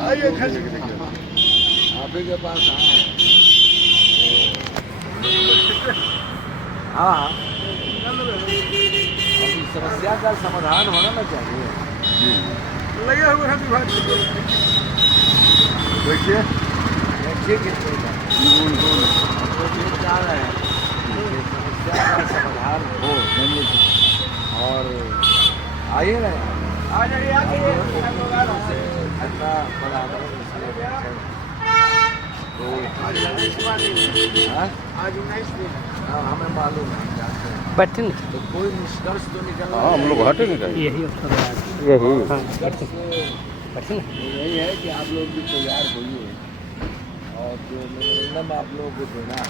आइए खा सकते आप ही के पास आए हैं। हाँ हाँ, अभी समस्या का समाधान होना ना चाहिए। लगे हुए हैं विभाग के देखिए ठीक है, कोई बात नहीं। हम लोग ये चाह रहे हैं कि समस्या का समाधान हो और आइए ना, आ जाइए धरना पर्यावरण इसलिए बैठे तो आज 19 हाँ? आज 19 दिन हाँ, हमें मालूम है, हम जानते हैं। बैठे नहीं तो कोई निष्कर्ष तो निकलना हाँ, हम लोग हटे नहीं कहीं। यही उत्तर है आज। यही बैठे बैठे ना यही है कि आप लोग भी तैयार होइए और जो मेमोरेंडम आप लोगों को देना है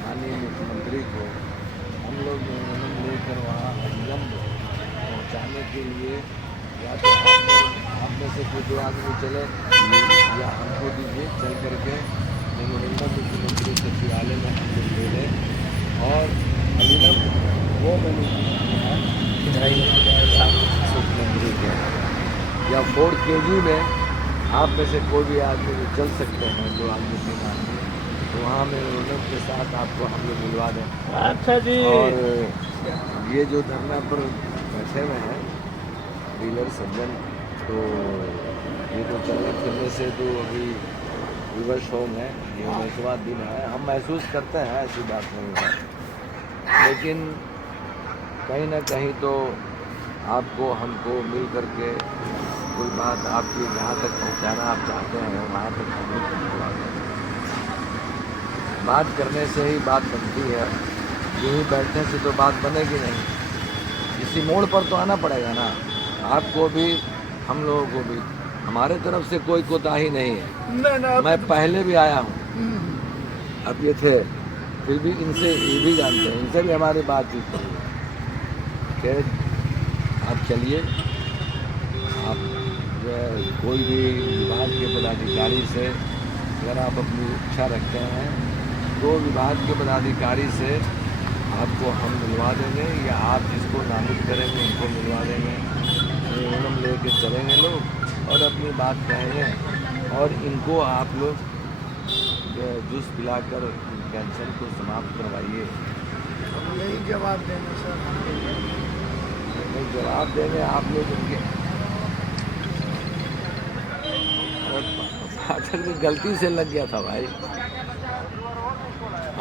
माननीय मुख्यमंत्री को, हम लोग मेमोरेंडम लेकर वहाँ अभिगम पहुँचाने के लिए या तो आप में से कोई दो आदमी चले या हमको दीजिए, चल करके मेमोरेंडम मुख्यमंत्री सचिवालय में हम लोग ले लें और अभिनव वो मुख्यमंत्री के या 4 kg में आप में से कोई भी आदमी जो चल सकते हैं, 2 आदमी 3 आदमी, तो वहाँ मेमोरेंडम के साथ आपको हम लोग मिलवा दें। अच्छा जी। और ये जो धरना पर बैठे हुए हैं डीलर सज्जन, तो ये तो चलने फिरने से तो अभी विवश हो गए, ये 19वां दिन है, हम महसूस करते हैं, ऐसी बात नहीं है, लेकिन कहीं ना कहीं तो आपको हमको मिल करके कोई बात आपकी जहाँ तक पहुँचाना आप चाहते हैं वहाँ तक हम लोग पहुँचवा दें। बात करने से ही बात बनती है, यहीं बैठने से तो बात बनेगी नहीं, इसी मोड़ पर तो आना पड़ेगा ना। आपको भी हम लोगों को भी, हमारे तरफ से कोई कोताही नहीं है। मैं पहले भी आया हूँ, अब ये थे, फिर भी इनसे ये भी जानते हैं, इनसे भी हमारी बातचीत हुई है। खैर आप चलिए, आप जो है कोई भी विभाग के पदाधिकारी से अगर आप अपनी इच्छा रखते हैं तो विभाग के पदाधिकारी से आपको हम मिलवा देंगे या आप जिसको नामित करेंगे उनको मिलवा देंगे, मेमोरेंडम लेके चलेंगे लोग और अपनी बात कहेंगे और इनको आप लोग जूस पिलाकर कैंसर को समाप्त करवाइए। यही जवाब देंगे सर। जवाब देंगे आप लोग उनके फाटक में गलती से लग गया था भाई,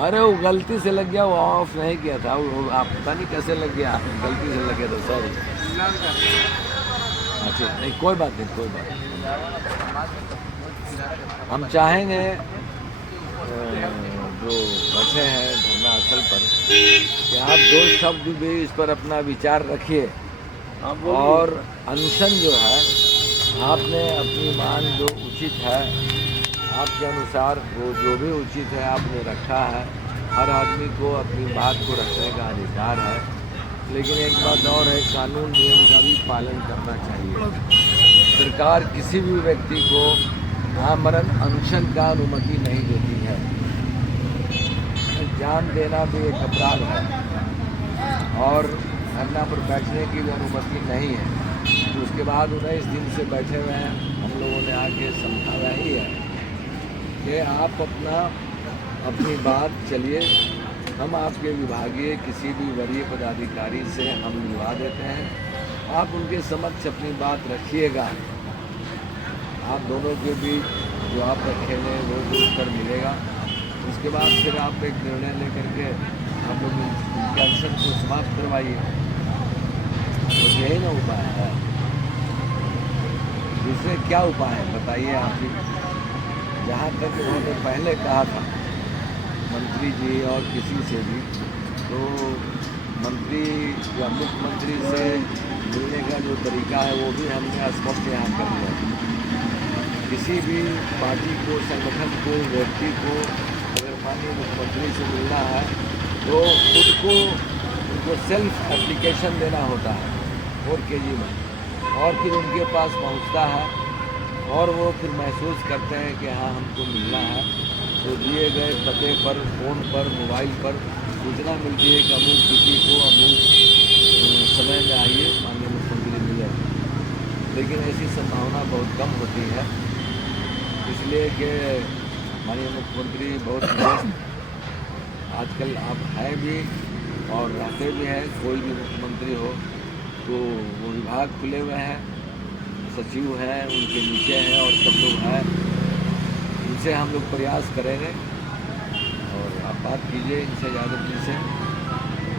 अरे वो गलती से लग गया, वो ऑफ नहीं किया था, वो आप पता नहीं कैसे लग गया, गलती से लग गया था, सॉरी। अच्छा नहीं, कोई बात नहीं, कोई बात नहीं। हम चाहेंगे जो बैठे हैं धरना स्थल पर कि आप 2 शब्द भी इस पर अपना विचार रखिए और अनशन जो है आपने अपनी मांग जो उचित है आपके अनुसार, वो जो भी उचित है आपने रखा है। हर आदमी को अपनी बात को रखने का अधिकार है, लेकिन एक बात और है, कानून नियम का भी पालन करना चाहिए। सरकार किसी भी व्यक्ति को आमरण अनशन का अनुमति नहीं देती है, जान देना भी एक अपराध है और धरना पर बैठने की भी अनुमति नहीं है। तो उसके बाद 19 दिन से बैठे हुए हैं, हम लोगों ने आके समझाया ही है कि आप अपनी बात चलिए, हम आपके विभागीय किसी भी वरीय पदाधिकारी से हम मिलवा देते हैं, आप उनके समक्ष अपनी बात रखिएगा। आप दोनों के बीच जो आप रखेंगे वो भी उत्तर मिलेगा। उसके बाद फिर आप एक निर्णय लेकर के हम लोग कैंसर को समाप्त करवाइए, तो यही ना उपाय है। दूसरे क्या उपाय है बताइए आप ही। जहाँ तक उन्होंने पहले कहा था मंत्री जी और किसी से भी, तो मंत्री या मुख्यमंत्री से मिलने का जो तरीका है वो भी हमने स्पष्ट यहाँ कर दिया। किसी भी पार्टी को, संगठन को, व्यक्ति को अगर माननीय मुख्यमंत्री से मिलना है तो खुद को उनको सेल्फ एप्लीकेशन देना होता है 4 kg में, और फिर उनके पास पहुंचता है और वो फिर महसूस करते हैं कि हाँ हमको मिलना है, तो दिए गए पते पर, फ़ोन पर, मोबाइल पर सूचना मिलती है कि अमुक तिथि को अमुक समय में आइए, माननीय मुख्यमंत्री मिले। लेकिन ऐसी संभावना बहुत कम होती है, इसलिए कि माननीय मुख्यमंत्री बहुत व्यस्त आजकल आप हैं भी और रहते भी हैं। कोई भी मुख्यमंत्री हो तो वो विभाग खुले हुए हैं, सचिव हैं, उनके नीचे हैं और सब लोग हैं। इनसे हम लोग प्रयास करेंगे और आप बात कीजिए इनसे यादव जी से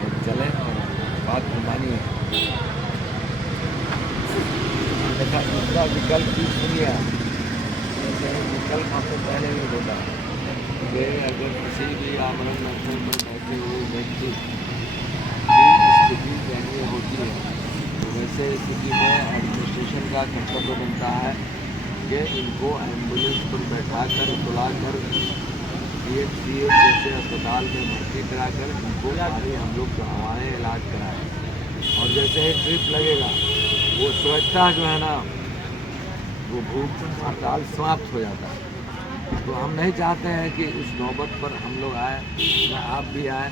और चलें और बात को मानिए। तथा दूसरा विकल्प भी सुनिए, जैसे विकल्प हमको पहले भी होता कि अगर किसी भी आमरण अवसर पर बैठे हुए व्यक्ति की स्थिति दयनीय होती है तो वैसे स्थिति में एडमिनिस्ट्रेशन का कर्तव्य बनता है कि इनको एम्बुलेंस पर बैठा कर बुलाकर PHCH जैसे अस्पताल में भर्ती कराकर इनको सारी हम लोग दवाएँ इलाज कराएँ और जैसे ही ट्रिप लगेगा वो स्वच्छता जो है ना वो भूख हड़ताल समाप्त हो जाता है। तो हम नहीं चाहते हैं कि इस नौबत पर हम लोग आए या आप भी आए।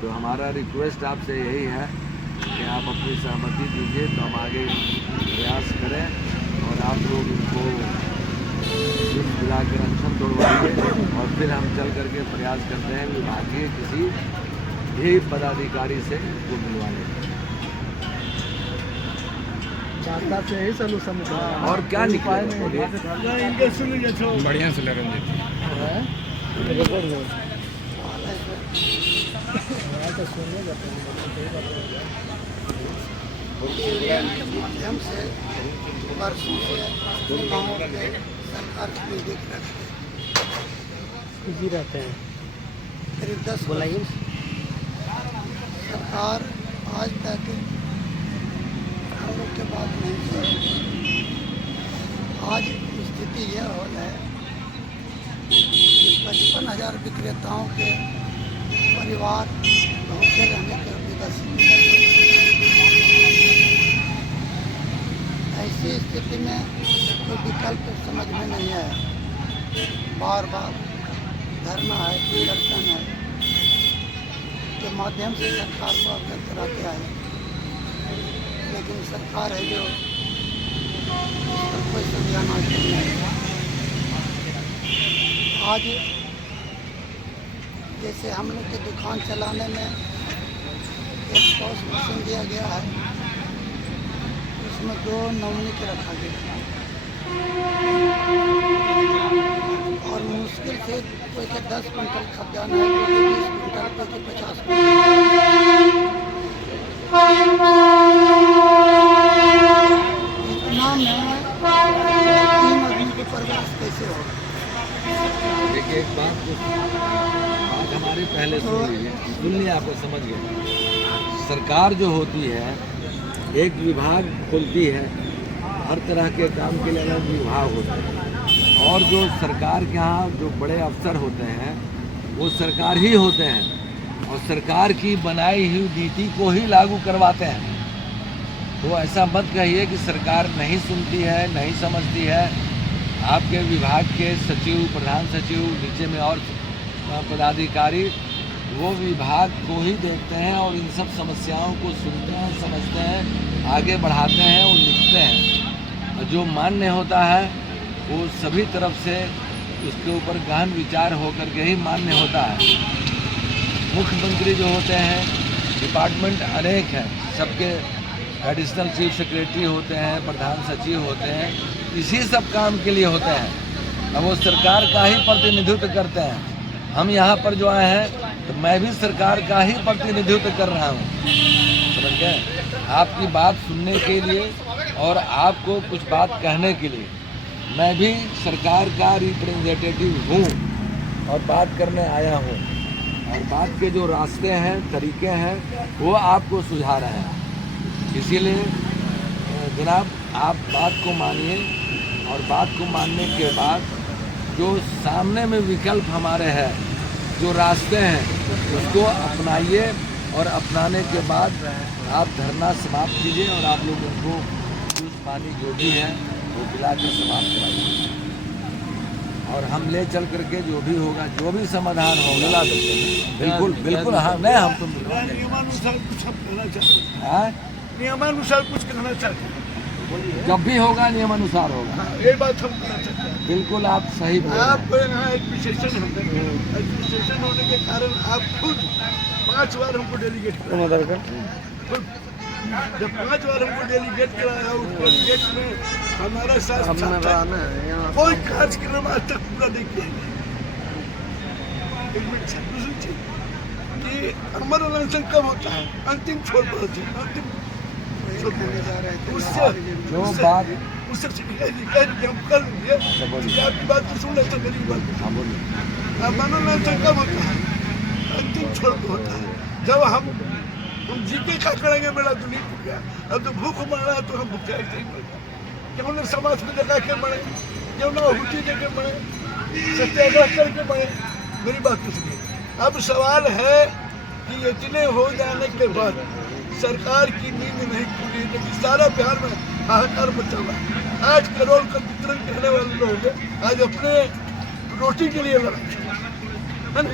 तो हमारा रिक्वेस्ट आपसे यही है कि आप अपनी सहमति दीजिए तो हम आगे प्रयास करें और आप लोग इनको बुलाकर अनशन तोड़वाइए और फिर हम चल करके प्रयास करते हैं विभागीय किसी भी पदाधिकारी से इनको मिलवाने का। से यही सोल्यूशन और क्या निकलेगा बोलिए? बढ़िया से लगन देती माध्यम से वर्षों से गाँव के सरकार की देख जी रहते हैं। करीब 10 बोलाइए। सरकार आज तक हम लोग के बात नहीं सुनी। आज स्थिति यह हो है कि 55,000 विक्रेताओं के परिवार भूखे रहने के विवश ऐसी स्थिति में कोई विकल्प समझ में नहीं आया। बार बार धरना है, प्रदर्शन है के माध्यम से सरकार को अवगत कराते आए, लेकिन सरकार है जो कोई संज्ञान नहीं है। आज जैसे हम लोग की दुकान चलाने में एक पॉस मशीन दिया गया है, उसमें 2 नौनी के रखा गया और मुश्किल से कोई के 10 कुंटल खजाना है, कोई के 20 कुंटल, कोई के 50 कुंटल। इतना में 3 आदमी की परवरिश कैसे होगा? देखिए एक बात हमारे पहले सुन लिया, आपको समझ गए। सरकार जो होती है एक विभाग खोलती है, हर तरह के काम के लिए अलग विभाग होता है और जो सरकार के यहाँ जो बड़े अफसर होते हैं वो सरकार ही होते हैं और सरकार की बनाई हुई नीति को ही लागू करवाते हैं। तो ऐसा मत कहिए कि सरकार नहीं सुनती है, नहीं समझती है। आपके विभाग के सचिव, प्रधान सचिव, नीचे में और पदाधिकारी वो विभाग को ही देखते हैं और इन सब समस्याओं को सुनते हैं, समझते हैं, आगे बढ़ाते हैं और लिखते हैं। और जो मान्य होता है वो सभी तरफ से उसके ऊपर गहन विचार होकर के ही मान्य होता है। मुख्यमंत्री जो होते हैं, डिपार्टमेंट अनेक हैं, सबके एडिशनल चीफ सेक्रेटरी होते हैं, प्रधान सचिव होते हैं, इसी सब काम के लिए होते हैं। अब वो सरकार का ही प्रतिनिधित्व करते हैं। हम यहाँ पर जो आए हैं तो मैं भी सरकार का ही प्रतिनिधित्व कर रहा हूँ, समझ गए? आपकी बात सुनने के लिए और आपको कुछ बात कहने के लिए मैं भी सरकार का रिप्रेजेंटेटिव हूँ और बात करने आया हूँ और बात के जो रास्ते हैं, तरीके हैं, वो आपको सुझा रहे हैं। इसीलिए जनाब आप बात को मानिए और बात को मानने के बाद जो सामने में विकल्प हमारे हैं, जो रास्ते हैं, उसको अपनाइए और अपनाने के बाद आप धरना समाप्त कीजिए और आप लोग उनको जूस पानी जो भी है वो पिला के समाप्त कराइए और हम ले चल करके जो भी होगा, जो भी समाधान होगा बिल्कुल बिल्कुल। हाँ नहीं, हम तो नियमानुसार कुछ कहना चाहते हैं। हाँ नियमानुसार कुछ कहना चाहते हैं। जब भी होगा नियमानुसार होगा। ये बात हम कहना चाहते हैं। बिल्कुल आप सही बोल रहे हैं। आप यहाँ एडमिनिस्ट्रेशन है, एडमिनिस्ट्रेशन होने के कारण आप खुद 5 बार हमको डेलीगेट कराया। खुद जब 5 बार हमको डेलीगेट कराया, उस डेलीगेट में हमारा साथ कोई कार्यक्रम आज तक पूरा नहीं किया। दूसरी चीज कि हमारा अनशन कब होता है, अंतिम छोर पर होता है, अंतिम उससे जो बात उससे हम कर लिए आपकी बात तो सुन लेते, मेरी बात तो हाँ बोलिए। मनोरंजन कब होता है, अंतिम छोर पर होता है। जब हम जी के क्या करेंगे, मेरा तो नहीं भूख गया, अब तो भूख मारा है तो हम भूखे ऐसे ही मर गए। क्यों ना समाज में जगा के मरे, क्यों ना हुटी दे के मरे, सत्याग्रह करके मरे। मेरी बात तो सुनिए। अब सवाल है कि इतने हो जाने के बाद सरकार की नींद नहीं खुली, लेकिन सारा बिहार में हाहाकार मचा हुआ है। 8 करोड़ का वितरण करने वाले लोग आज अपने रोटी के लिए लड़े है ना।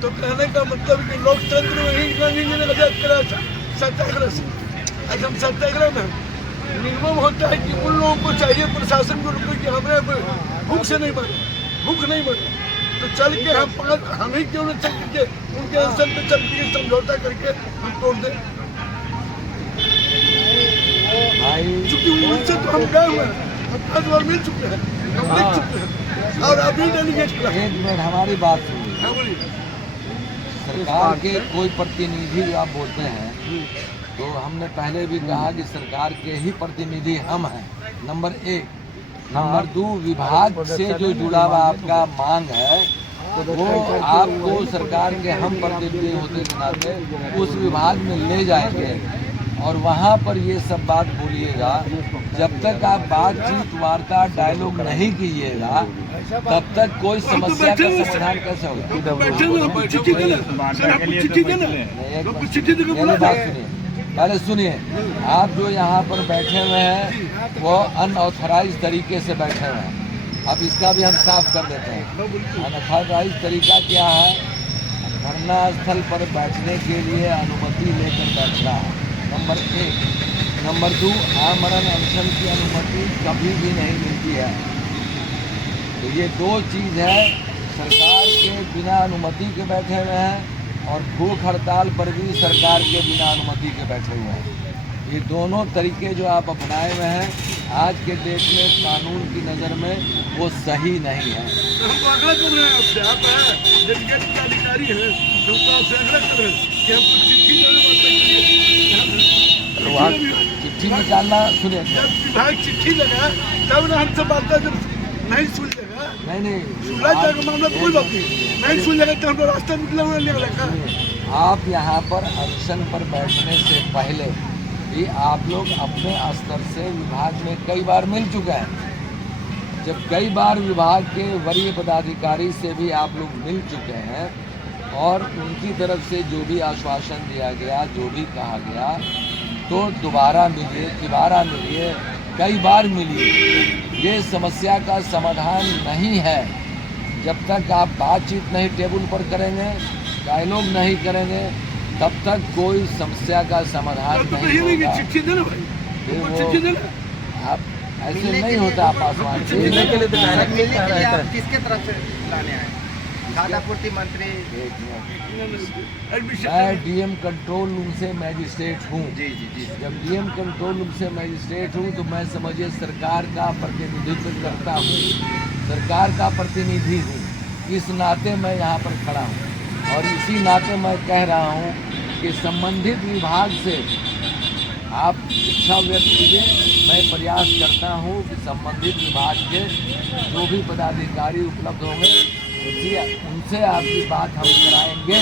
तो कहने का मतलब कि लोकतंत्र में ही गांधी ने आजाद कराया था सत्याग्रह से। आज हम सत्याग्रह में मिनिमम होता है कि उन लोगों को चाहिए प्रशासन को रुको कि हमें भूख से नहीं मरे, भूख नहीं मरे, तो चल के हम ही क्यों न चल के उनके अवसर पे चल के समझौता करके हम तोड़ दें। क्योंकि उनसे तो हम गए हुए हैं, हम 5 बार मिल चुके हैं, हम लिख चुके हैं और अभी डेलीगेट किया। एक मिनट हमारी बात सुनिए। हाँ बोलिए। सरकार के कोई प्रतिनिधि आप बोलते हैं, तो हमने पहले भी कहा कि सरकार के ही प्रतिनिधि हम हैं, नंबर 1। नंबर 2, विभाग से जो जुड़ा हुआ आपका मांग है वो आपको सरकार के हम प्रतिनिधि होते के नाते उस विभाग में ले जाएंगे और वहाँ पर ये सब बात बोलिएगा। जब तक आप बातचीत वार्ता डायलॉग नहीं कीजिएगा तब तक कोई समस्या का समाधान कैसे होगा। मेरी बात सुनिए, पहले सुनिए। आप जो यहाँ पर बैठे हुए हैं वो अनऑथराइज तरीके से बैठे हुए हैं। अब इसका भी हम साफ कर देते हैं। अनऑथराइज तरीका क्या है? धरना स्थल पर बैठने के लिए अनुमति लेकर बैठना है, नंबर 1। नंबर 2, आमरण अनशन की अनुमति कभी भी नहीं मिलती है। तो ये 2 चीज़ है। सरकार के बिना अनुमति के बैठे हुए हैं और भूख हड़ताल पर भी सरकार के बिना अनुमति के बैठे हुए हैं। ये दोनों तरीके जो आप अपनाए हुए हैं आज के देश में कानून की नज़र में वो सही नहीं है। हमको आग्रह कर रहे हैं आपसे, आप डेलीगेट के अधिकारी हैं, हमको आपसे आग्रह कर रहे हैं कि हमको चिट्ठी चिट्ठी निकालना सुने। विभाग चिट्ठी लगा तब ना हमसे बात जब नहीं सुलझेगा, नहीं सुलझ जाएगा मामला, कोई बात नहीं सुलझेगा तो हम रास्ता निकला हुआ नहीं लगा। आप यहाँ पर अनशन पर बैठने से पहले भी आप लोग अपने स्तर से विभाग में कई बार मिल चुके हैं। जब कई बार विभाग के वरीय पदाधिकारी से भी आप लोग मिल चुके हैं और उनकी तरफ से जो भी आश्वासन दिया गया, जो भी कहा गया, तो दोबारा मिलिए, दोबारा मिलिए, कई बार मिलिए। ये समस्या का समाधान नहीं है। जब तक आप बातचीत नहीं टेबल पर करेंगे, डायलॉग नहीं करेंगे, तब तक कोई समस्या का समाधान नहीं होगा। चिट्ठी देना भाई, चिट्ठी देना। आप ऐसे नहीं होता। आप आसमान से मिलने के लिए आप किसके तरफ से लाने आए? खाद्य आपूर्ति मंत्री? मैं डीएम कंट्रोल रूम से मैजिस्ट्रेट हूँ। जी जी जी। जब डीएम कंट्रोल रूम से मैजिस्ट्रेट हूँ तो मैं समझिए सरकार का प्रतिनिधित्व करता हूँ, सरकार का प्रतिनिधि हूँ। इस नाते मैं यहाँ पर खड़ा हूँ और इसी नाते मैं कह रहा हूँ कि संबंधित विभाग से आप इच्छा व्यक्त कीजिए। मैं प्रयास करता हूँ कि संबंधित विभाग के जो भी पदाधिकारी उपलब्ध होंगे उनसे आपकी बात हम कराएंगे।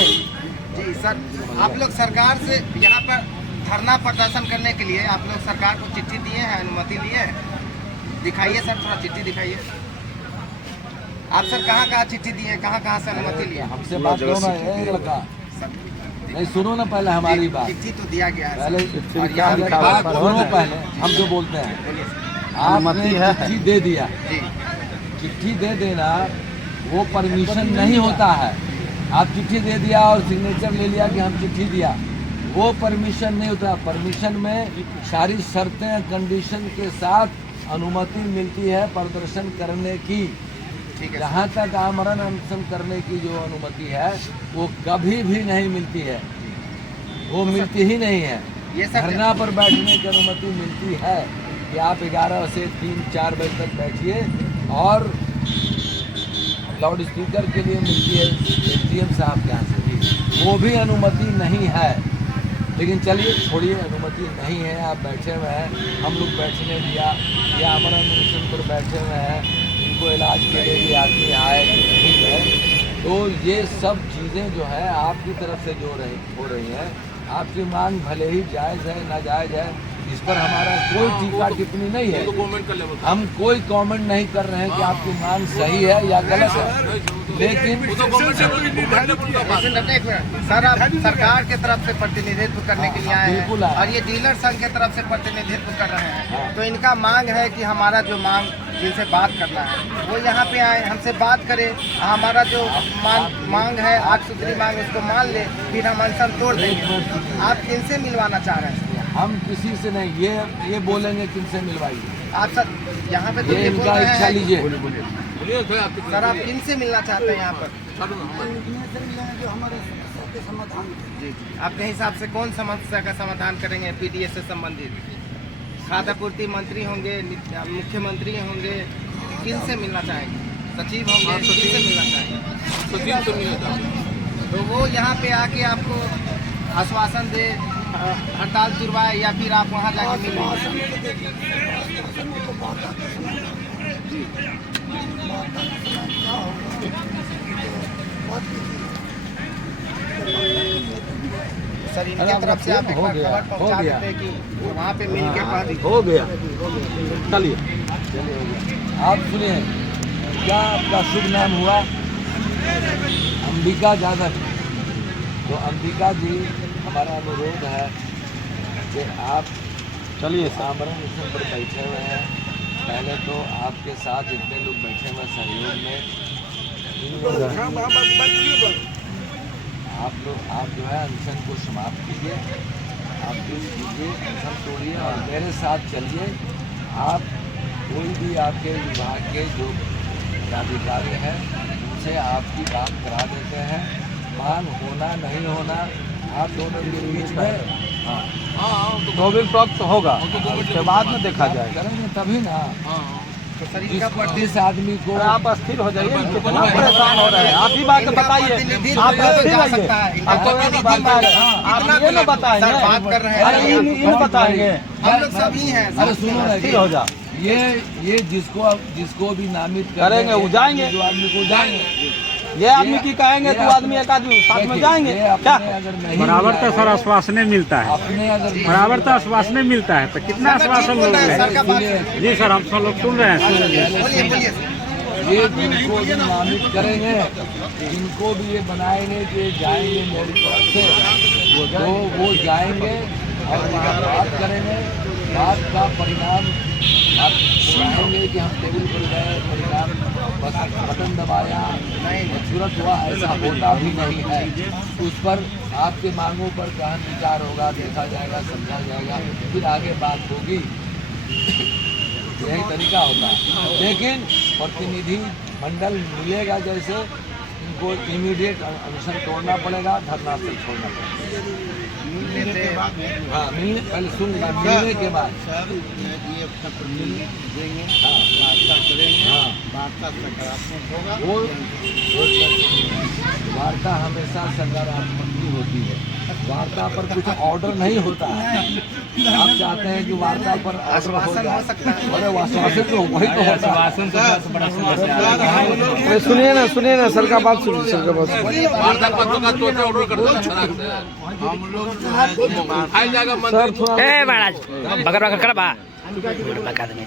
जी सर, आप लोग सरकार से यहाँ पर धरना प्रदर्शन करने के लिए आप लोग सरकार को चिट्ठी दिए हैं, अनुमति लिए हैं? दिखाइए सर, थोड़ा चिट्ठी दिखाइए। आप सर कहाँ चिट्ठी दिए, कहाँ से अनुमति लिए? हमसे बात करो ना, ये लड़का नहीं, सुनो ना पहले हमारी बात। चिट्ठी तो दिया गया है पहले और यहाँ बात सुनो, पहले हम जो बोलते हैं आपने चिट्ठी दे दिया, चिट्ठी दे देना वो परमिशन नहीं होता है। आप चिट्ठी दे दिया और सिग्नेचर ले लिया कि हम चिट्ठी दिया, वो परमिशन नहीं होता। परमिशन में सारी शर्तें कंडीशन के साथ अनुमति मिलती है प्रदर्शन करने की। ठीक है। जहाँ तक आमरण अनशन करने की जो अनुमति है वो कभी भी नहीं मिलती है, वो मिलती ही नहीं है। ये सब धरना पर बैठने की अनुमति मिलती है कि आप 11 से 3-4 बजे तक बैठिए, और लाउड स्पीकर के लिए मिलती है एसडीएम साहब के यहाँ से भी, वो भी अनुमति नहीं है। लेकिन चलिए छोड़िए, अनुमति नहीं है, आप बैठे हुए हैं, हम लोग बैठने दिया, या आमरण अनशन पर बैठे हुए हैं, इनको इलाज के लिए भी आदमी आए नहीं है। तो ये सब चीज़ें जो है आपकी तरफ से जो हो रही हैं, आपकी मांग भले ही जायज़ है नाजायज़ है, इस पर हमारा कोई टीका टिप्पणी नहीं है। हम कोई कमेंट नहीं कर रहे हैं कि आपकी मांग सही है या गलत है, लेकिन सर आप सरकार के तरफ से प्रतिनिधित्व करने के लिए आए बिल्कुल हैं आए। और ये डीलर संघ के तरफ से प्रतिनिधित्व कर रहे हैं, तो इनका मांग है कि हमारा जो मांग जिनसे बात करना है वो यहाँ पे आए, हमसे बात करें, हमारा जो मांग है 8 सूत्री मांग उसको मान ले, फिर हम अनशन तोड़ देंगे। आप किनसे मिलवाना चाह रहे हैं? हम किसी से नहीं, ये बोलेंगे किनसे मिलवाइए, आप सर यहाँ पे तो ये ये बोल इनका रहे इच्छा हैं, लीजिए। सर आप किनसे मिलना चाहते हैं यहाँ पर? जो हमारे समस्या के समाधान जी आपके हिसाब से कौन समस्या का समाधान करेंगे? पीडीएस से संबंधित खाद्य आपूर्ति मंत्री होंगे, मुख्यमंत्री होंगे, किनसे मिलना चाहेंगे? सचिव होंगे, किनसे मिलना चाहेंगे? तो वो यहाँ पे आके आपको आश्वासन दे, हड़ताल तुरवाए, या फिर आप वहाँ जाके मिलेंगे? सर इनके तरफ से आप एक बार खबर पहुँचा देते कि वहाँ पे मिल के बात हो गया, चलिए आप सुनिए, क्या आपका शुभ नाम हुआ? अंबिका यादव। तो अंबिका जी, हमारा अनुरोध है कि आप चलिए आमरण अनशन पर बैठे हुए हैं। पहले तो आपके साथ जितने लोग बैठे हुए सहयोग में आप जो है अनशन को समाप्त कीजिए, आप कीजिए, अनशन तोड़िए और मेरे साथ चलिए। आप कोई भी आपके विभाग के जो पदाधिकारी हैं उनसे आपकी बात करा देते हैं। मांग होना नहीं होना आप दोनों के बीच में तो भी टॉक होगा, उसके बाद में देखा जाए, करेंगे तभी ना। तो सर इनका जिस आदमी को आप अस्थिर हो जाइए, कितना परेशान हो रहे हैं आप ही बात बताइए, आप अस्थिर रहिए, आप ये न बताएंगे, सर बात कर रहे अरे हैं, इन बताएंगे, हम लोग सभी हैं। अरे सुनो ना, अस्थिर हो जा, ये जिसको भी नामित करेंगे वो जाएंगे, जो आदमी को जाएंगे, ये आदमी की कहेंगे तो आदमी एक आदमी साथ में जाएंगे क्या? अगर नहीं बराबर तो सर आश्वासन मिलता है, अपने अगर बराबर तो आश्वासन मिलता है, तो कितना आश्वासन लोग हैं? जी सर, हम सब लोग सुन रहे हैं। बोलिए बोलिए। ये जिनको भी नामित करेंगे, इनको भी ये बनाएंगे कि ये जाएंगे मेरी तरफ से, तो वो जाएंगे और वहाँ बात करेंगे। बात का परिणाम आप सुनाएंगे कि हम टेबल पर गए, परिणाम बस बटन दबाया, तुरंत हुआ, ऐसा होता भी नहीं है। उस पर आपके मांगों पर गहन विचार होगा, देखा जाएगा, समझा जाएगा, फिर आगे बात होगी। यही तरीका होता है। लेकिन प्रतिनिधि मंडल मिलेगा जैसे, इनको इमीडिएट अनशन तोड़ना पड़ेगा, धरना स्थल छोड़ना पड़ेगा। हाँ, मिलने पहले सुन, मिलने के बाद देंगे, हाँ, वार्ता करेंगे, हाँ, वार्ता सकारात्मक होगा। वो वार्ता हमेशा सकारात्मक ही होती है। वार्ता पर कुछ ऑर्डर नहीं होता है। आप चाहते हैं कि वार्ता पर आश्वासन हो सकता है। अरे आश्वासन तो वही तो होता है। सुनिए ना सर का बात, सुनिए सर का बात। सर थोड़ा महाराज बकर कर बा बका देने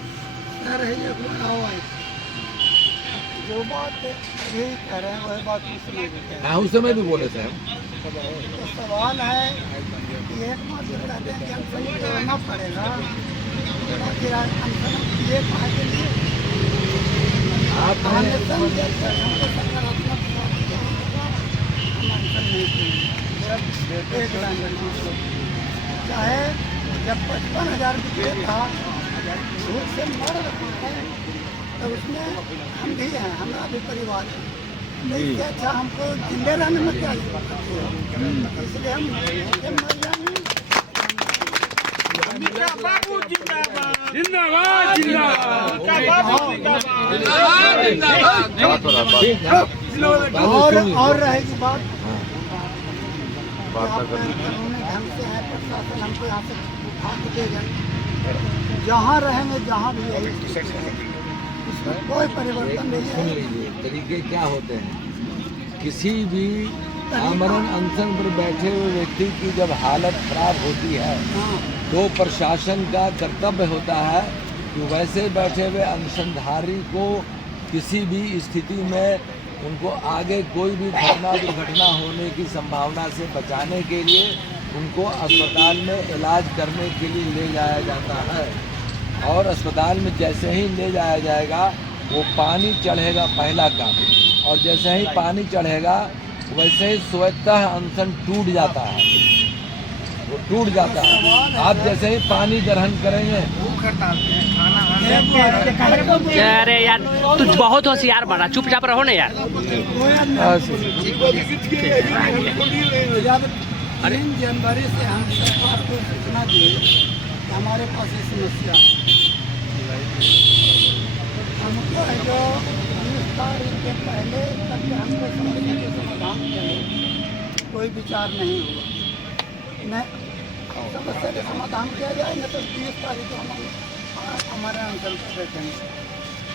जो बात यही कह रहे हैं वही बात उसमें भी कह रहे हाँ, उस समय भी बोले थे हम। हैं। तो सवाल है कि एक बात जो कहते हैं कि अनशन करना पड़ेगा, फिर अनशन ये कहा के लिए आप हमको सकारात्मक हम अनशन नहीं करेंगे। सिर्फ एक लाइन लगी। चाहे जब 55,000 रुपये था झूठ से मर रहे हैं तो उसमें हम भी हैं, हमारा भी परिवार है। नहीं क्या अच्छा हमको जिंदे रहने में क्या इसलिए हम मर जाएंगे। जिंदाबाद और रहेगी बात कानूनी ढंग से है, प्रशासन हमको यहाँ से उठा के देगा। जहाँ रहेंगे जहाँ भी यही इसमें कोई परिवर्तन नहीं सुन है। लीजिए, तरीके क्या होते हैं। किसी भी आमरण अनशन पर बैठे हुए व्यक्ति की जब हालत खराब होती है हाँ, तो प्रशासन का कर्तव्य होता है कि वैसे बैठे हुए अनशनधारी को किसी भी स्थिति में उनको आगे कोई भी घटना दुर्घटना होने की संभावना से बचाने के लिए उनको अस्पताल में इलाज करने के लिए ले जाया जाता है। और अस्पताल में जैसे ही ले जाया जाएगा वो पानी चढ़ेगा पहला काम, और जैसे ही पानी चढ़ेगा वैसे ही स्वतः अनशन टूट जाता है, वो टूट जाता है। आप जैसे ही पानी ग्रहण करेंगे भूख हड़ताल पे खाना अरे यार तू बहुत होशियार बना, चुपचाप रहो ना यार। जब 3 जनवरी से हम सरकार को सूचना दिए कि हमारे पास ये समस्या हमको है जो 20 तारीख के पहले तक हमको समस्या के समाधान के लिए कोई विचार नहीं हुआ। न समस्या के समाधान किया जाए न तो 30 तारीख को हम हमारे अनशन पर बैठेंगे,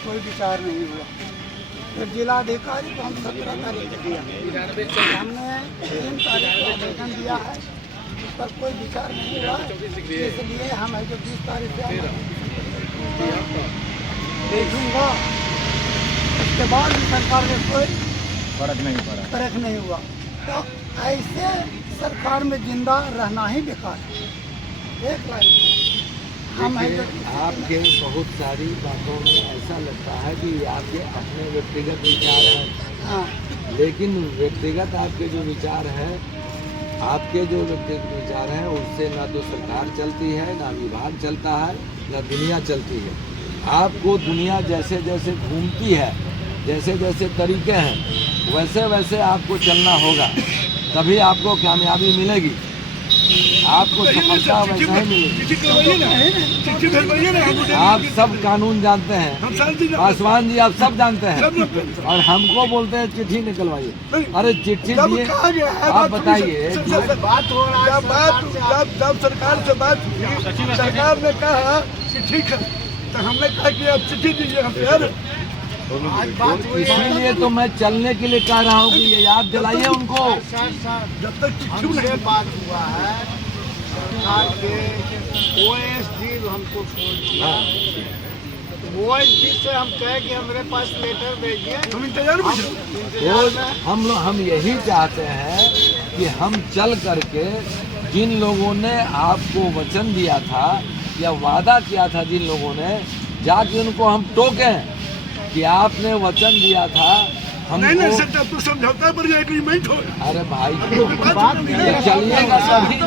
कोई विचार नहीं हुआ। फिर जिलाधिकारी को हम 17 तारीख को दिया, हमने 3 तारीख को आवेदन दिया है, उस पर कोई विचार नहीं हुआ। इसलिए हम है जो 20 तारीख से देखूँगा, उसके बाद भी सरकार में कोई फर्क नहीं हुआ। तो ऐसे सरकार में जिंदा रहना ही बेकार है। एक लाइन हम है जो आपके बहुत सारी बातों में ऐसा लगता है कि आपके अपने व्यक्तिगत विचार हैं, हाँ, लेकिन व्यक्तिगत आपके जो विचार हैं, आपके जो व्यक्तिगत विचार हैं उससे ना तो सरकार चलती है, ना विभाग चलता है, ना दुनिया चलती है। आपको दुनिया जैसे जैसे घूमती है, जैसे जैसे तरीके हैं, वैसे वैसे आपको चलना होगा, तभी आपको कामयाबी मिलेगी, आपको सफलता वैसे ही मिलेगी। आप सब कानून जानते हैं, पासवान जी आप सब जानते हैं, और हमको बोलते हैं चिट्ठी निकलवाइए। अरे चिट्ठी दिए, आप बताइए। जब सरकार से बात हुई, सरकार ने कहा कि ठीक है, तो हमने कहा कि आप चिट्ठी दीजिए हमसे। इसीलिए तो मैं चलने के लिए कह रहा हूँ कि ये याद दिलाइए उनको। जब तक चिट्ठी नहीं बात हुआ है, सरकार के OSD हमको फोन किया, OSD से हम कहे कि हमारे पास लेटर भेजिए, हम इंतजार तो हम यही चाहते हैं कि हम चल करके जिन लोगों ने आपको वचन दिया था या वादा किया था, जिन लोगों ने, जाके उनको हम टोकें कि आपने वचन दिया था नहीं हमको। सर, जब तो समझौता पर एग्रीमेंट हो। अरे भाई चलिएगा तभी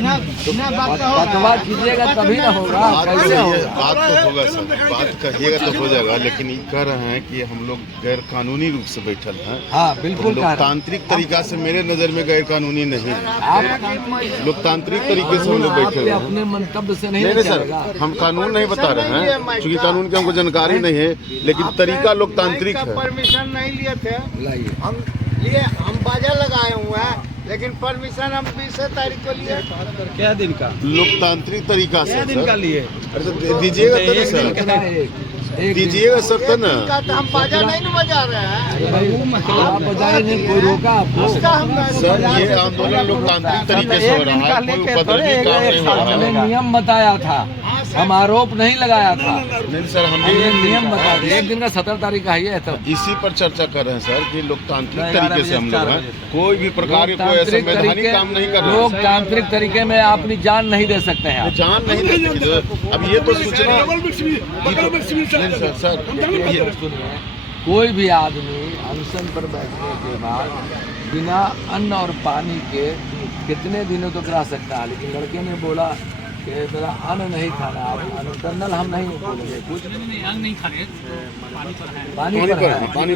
ना, बतवा कीजिएगा तभी ना होगा, कैसे होगा? बात तो होगा सर, बात कहिएगा तो हो जाएगा, लेकिन ये कह रहे हैं कि हम लोग गैर कानूनी रूप से बैठल हैं। हाँ बिल्कुल कह रहे हैं। लोकतांत्रिक तरीका से मेरे नज़र में गैर कानूनी नहीं है। आप लोकतांत्रिक तरीके से हम लोग बैठे हुए हैं। अपने मंतव्य से नहीं नहीं सर, चलेगा। हम कानून नहीं बता रहे हैं, क्योंकि कानून की हमको जानकारी नहीं है, लेकिन तरीका लोकतांत्रिक है। परमिशन नहीं लिए थे, लाइए। हम बाजा लगाए हुए हैं, लेकिन परमिशन हम 20 तारीख को लिए। क्या दिन का लोकतांत्रिक तरीका से सर। लिए? अरे तो दीजिएगा तो सर, दीजिएगा सर तो ना। तो हम बाजा नहीं न बजा रहे हैं। आप बजाए नहीं, कोई रोका आपको? सर ये आंदोलन लोकतांत्रिक तरीके से हो रहा है, कोई उपद्रवी काम नहीं हो रहा हमने है। नियम बताया था, हम आरोप नहीं लगाया था। नहीं सर, हमने हमने नियम बता दिया। एक दिन का 17 तारीख का है तो इसी पर चर्चा कर रहे हैं सर कि लोकतांत्रिक तरीके से हम लोग हैं, कोई भी प्रकार के कोई संवैधानिक काम नहीं कर रहे हैं। लोकतांत्रिक तरीके में अपनी जान नहीं दे सकते हैं आप। जान नहीं दे सकते। अब ये तो सूचना सर, कोई भी आदमी अनशन पर बैठने के बाद बिना अन्न और पानी के कितने दिनों तक रह सकता है, लेकिन लड़के ने बोला कि मेरा अन्न नहीं खाना, आप कर्नल हम नहीं बोलेंगे कुछ अन्न नहीं खा रहे, पानी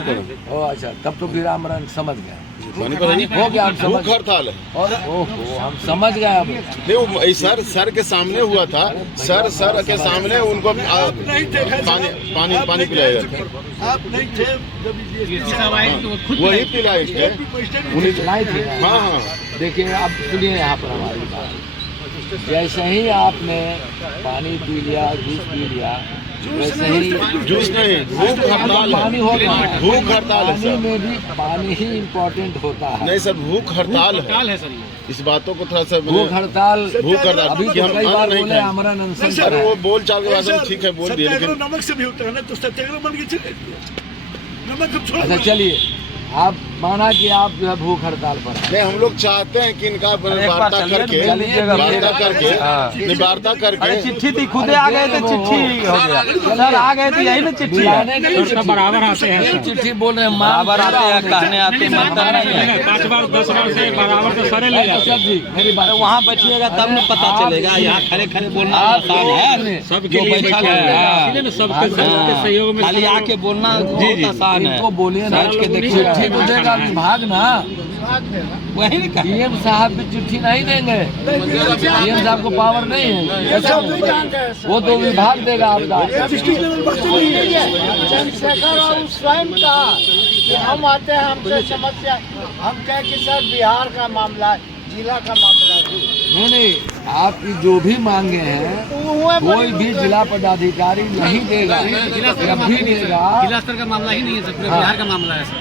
पर है। ओ अच्छा, तब तो फिर हम समझ गए, पानी पर है। हो गया, हम समझ भूख हड़ताल है। और ओहो हम समझ गए अब। नहीं वो सर के सामने हुआ था, सर के सामने उनको पानी पिलाया जाता। आप नहीं थे जब वही पिलाए थे, उन्हें चलाई थी। हाँ हाँ। देखिए अब सुनिए यहाँ पर हमारी बात, जैसे ही आपने पानी पी लिया, जूस पी लिया, वैसे ही जूस नहीं, भूख हड़ताल पानी है। होगा, भूख हड़ताल है पानी सर। में भी पानी ही इम्पोर्टेंट होता है। नहीं सर, भूख हड़ताल है सर। इस बातों को थोड़ा सा भूख हड़ताल भूख हड़ताल अभी कि तो हम कई बार अन्न नहीं बोले खाएं। आमरण अनशन सर पर वो है। बोल चाल के बाद हम ठीक है बोल दिए, सत्याग्रह लेकिन नमक से भी होता है ना, तो सत्याग्रह बन के चले नमक हम छोड़ अच्छा चलिए, आप माना कि आप जो है भूख हड़ताल पर हैं। नहीं हम लोग चाहते हैं कि इनका वार्ता करके वार्ता करके चिट्ठी थी, खुदे आ गए थे, चिट्ठी हो गया सर, आ गए थे यही ना चिट्ठी बुलाने के लिए सर बराबर आते हैं, चिट्ठी बोल रहे हैं, बराबर आते हैं, कहने आते हैं, मानता नहीं है। 5 बार 10 बार से बराबर तो सारे ले जाते हैं। सर जी मेरी बात, वहाँ बैठिएगा तब न पता चलेगा, यहाँ खड़े खड़े बोलना आसान है, सबके लिए बैठा है, इसलिए ना सबके सहयोग में खाली आके बोलना बहुत आसान है। इनको बोलिए ना सोच के देखिए। चिट्ठी तो देगा विभाग ना, वही नहीं कहा। डीएम साहब भी चिट्ठी नहीं देंगे, डीएम साहब को पावर नहीं है, कैसे होगा? वो तो विभाग देगा आपका। चंद्रशेखर और स्वयं कहा कि हम आते हैं, हमसे समस्या, हम कहें कि सर बिहार का मामला है, जिला का मामला है। नहीं, आपकी जो भी मांगे हैं कोई भी जिला पदाधिकारी नहीं देगा, जब भी देगा जिला स्तर का मामला ही नहीं है सर, पूरे बिहार का मामला है सर।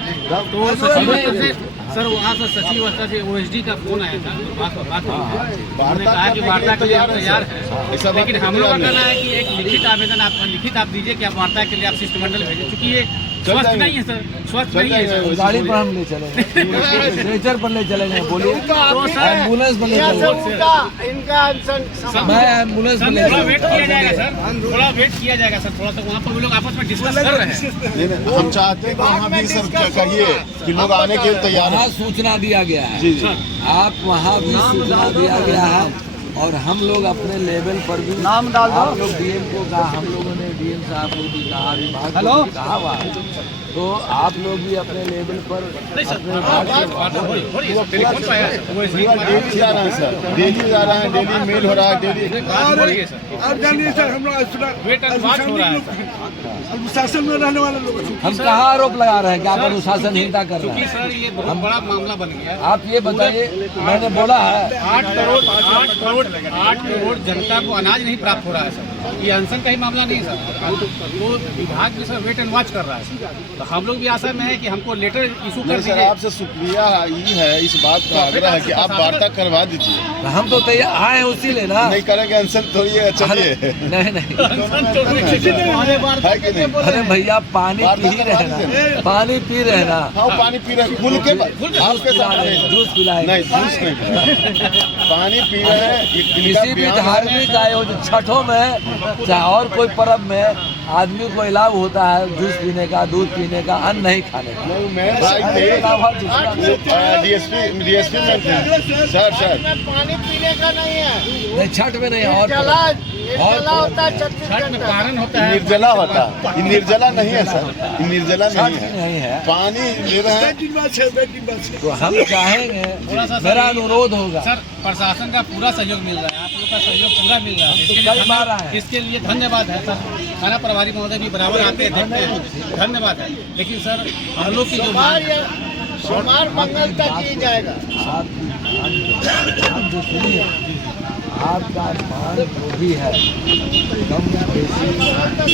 तो सचिव स्तर से सर वहाँ से सचिव स्तर से OSD का फोन आया था, बात हुई, उन्होंने कहा कि वार्ता के लिए आप तैयार है, लेकिन हम लोग का कहना है कि एक लिखित आवेदन आप दीजिए कि आप वार्ता के लिए आप शिष्टमंडल भेजें, क्योंकि ये स्वस्थ नहीं है सर, स्वस्थ नहीं है सर। गाड़ी पर हम ले चलेंगे, स्ट्रेचर पर ले चलेंगे, बोलिए एम्बुलेंस पर ले चलेंगे, इनका अनशन मैं एम्बुलेंस पर ले थोड़ा वेट चलूंगा। किया जाएगा सर, थोड़ा वेट किया जाएगा सर, थोड़ा सा वहाँ पर वो लोग आपस में डिस्कस कर रहे हैं। हम चाहते हैं कि वहाँ भी सर क्या कहिए कि लोग आने के लिए तैयार वहाँ हैं। सूचना दिया गया है, जी जी आप वहाँ भी सूचना दिया गया है, और हम लोग अपने लेवल पर भी नाम डाल दो। आप लोग डीएम को कहा, हम लोगों ने डीएम साहब को भी कहा, विभाग को भी कहा हुआ है। तो आप लोग भी अपने लेवल पर अपने विभाग से टेलीफोन पे आया है, OSD का डेली जा रहे हैं सर, डेली जा रहे हैं, डेली मेल हो रहा है, डेली और जानिए सर, हम लोग वेट एंड वॉच हो रहा है सर। अनुशासन में रहने वाले लोग हैं। हम कहाँ आरोप लगा रहे हैं कि आप अनुशासनहीनता कर रहे क्योंकि हैं? सर ये बहुत बड़ा मामला बन गया है। आप ये बताइए, मैंने बोला है 8 करोड़ जनता को अनाज नहीं प्राप्त हो रहा है सर, ये अनशन का ही मामला नहीं सर, वो विभाग भी सर वेट एंड वॉच कर रहा है सर। तो हम लोग भी आशा में है कि हमको लेटर इशू कर नहीं सर, दीजिए। आपसे शुक्रिया ही है, इस बात का आग्रह है कि आप वार्ता करवा दीजिए। हम तो तैयार आए हैं उसी ले ना। नहीं करेंगे अनशन थोड़ी है, चलिए नहीं नहीं, है कि नहीं? अरे भैया पानी पी ही रहे ना, पानी पी रहे ना, हाँ पानी पी रहे हैं, खुल के आपके सामने जूस पिलाए, नहीं जूस नहीं पानी पी रहे हैं। एक दिन का किसी भी बयान है। धार्मिक आयोजन छठों में चाहे और कोई पर्व में आदमी को लाभ होता है जूस पीने का, दूध पीने का, अन्न नहीं खाने का। नहीं मैं भाई थे, डीएसपी में थे सर पानी पीने का नहीं है, नहीं छठ में नहीं, और निर्जला होता है छत्तीसगढ़ में का। कारण होता है, निर्जला होता है, ये निर्जला नहीं है सर, ये निर्जला छठ नहीं है, नहीं है। पानी ले रहे हैं। तो हम चाहेंगे, मेरा अनुरोध होगा, सर प्रशासन का पूरा सहयोग मिल रहा है, आप लोग का सहयोग पूरा मिल रहा है, कई बार आए हैं। इसके लिए धन्यवाद है सर। थाना प्रभारी महोदय भी बराबर आते हैं, देखते हैं, धन्यवाद है। लेकिन सर हम लोग की जो मांग है, सोमवार मंगल तक ही जाएगा। आप जो सुनिए, आपका मान जो भी है, कम बेसी ज़्यादा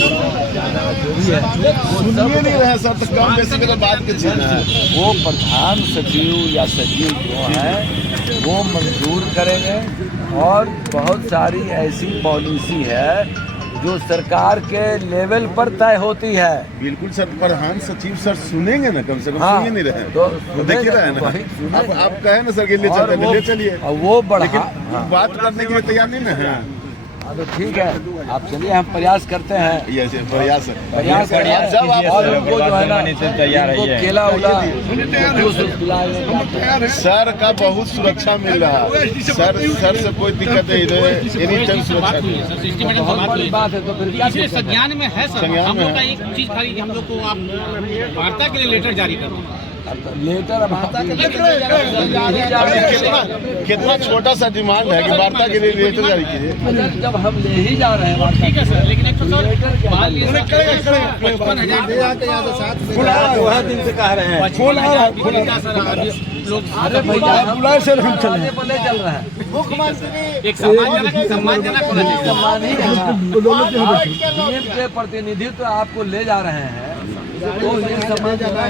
जो भी है, वो सुनिए सब नहीं रहे सर, तो कम बेसी के बात के चीज है। वो प्रधान सचिव या सचिव जो है वो मंजूर करेंगे, और बहुत सारी ऐसी पॉलिसी है जो सरकार के लेवल पर तय होती है। बिल्कुल सर, प्रधान सचिव सर सुनेंगे ना, कम से कम हाँ, सुनिए नहीं रहे तो तो देखिए रहे वही ना, सुनेंगे। आप कहे ना सर कि ले और चलते वो- ले चलिए, और वो बढ़ा, लेकिन हाँ। बात करने के लिए तैयार नहीं ना है। हाँ तो ठीक है, आप चलिए, हम प्रयास करते हैं, ये प्रयास प्रयास करें। जब आप और उनको जो है ना, उनको केला उला जूस पिलाएं। सर का बहुत सुरक्षा मिल रहा है, सर से कोई दिक्कत नहीं है, एनी टाइम सुरक्षा मिल रहा है। सिस्टम मैडम बहुत बड़ी बात है, तो फिर क्या इसे संज्ञान में है सर। संज्ञान हम में लोग का है। एक चीज खाली हम लोग को आप वार्ता के लिए लेटर जारी करना, लेटर अब कितना छोटा सा डिमांड है कि वार्ता के लिए लेटर जारी कीजिए। जब हम ले ही जा रहे हैं, ठीक है सर, लेकिन एक तो सर मान लीजिए 55,000 दिन से कह रहे हैं। लोग अरे भैया हम सर हम चले चल रहा है, एक सम्मानजनक होना चाहिए। सम्मान ही है ना। डीएम के प्रतिनिधित्व आपको ले जा रहे हैं, तो ये सम्मानजनक है।